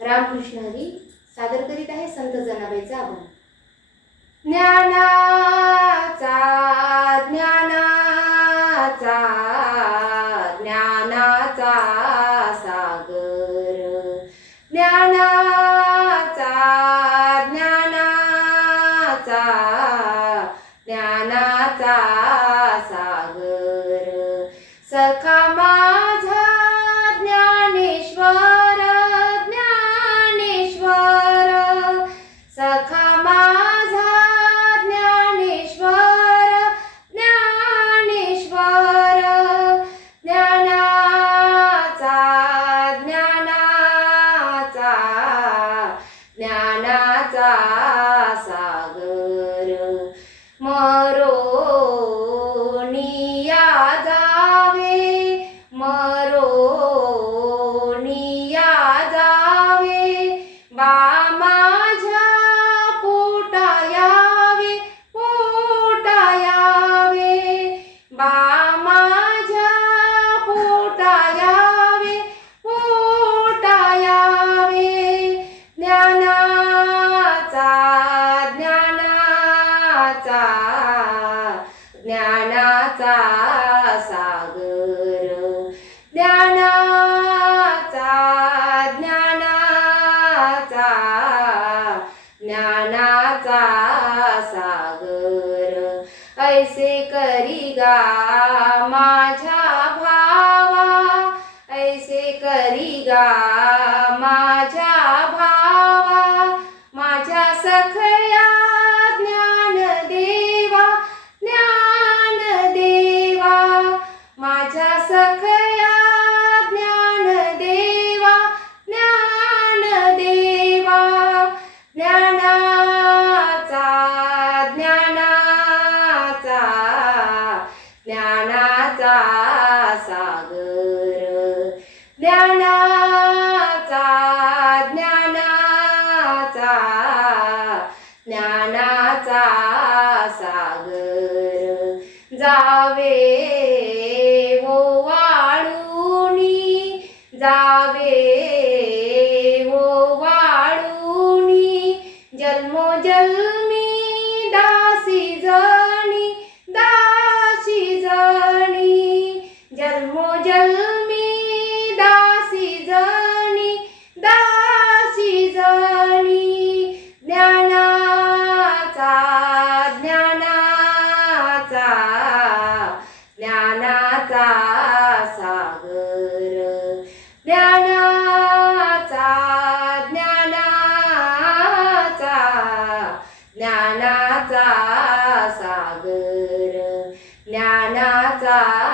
रामकृष्ण हरी सादर करीत आहे संत जनाबाईचा आभार ज्ञानाचा ज्ञानाचा ज्ञानाचा सागर. ज्ञानाचा ज्ञानाचा ज्ञानाचा सागर. सखा सागर. मरोनिया जावे मरोनिया जावे बा माझ्या पोटा यावे पोटा यावे बा ज्ञानाचा ज्ञानाचा सागर. ज्ञानाचा ज्ञानाचा ज्ञानाचा सागर. ऐसे करी गा माझ्या सागर. ज्ञानाचा ज्ञानाचा ज्ञानाचा सागर. जावे हो वाळूनी जावे सागर. ज्ञानाचा ज्ञानाचा ज्ञानाचा सागर. ज्ञानाचा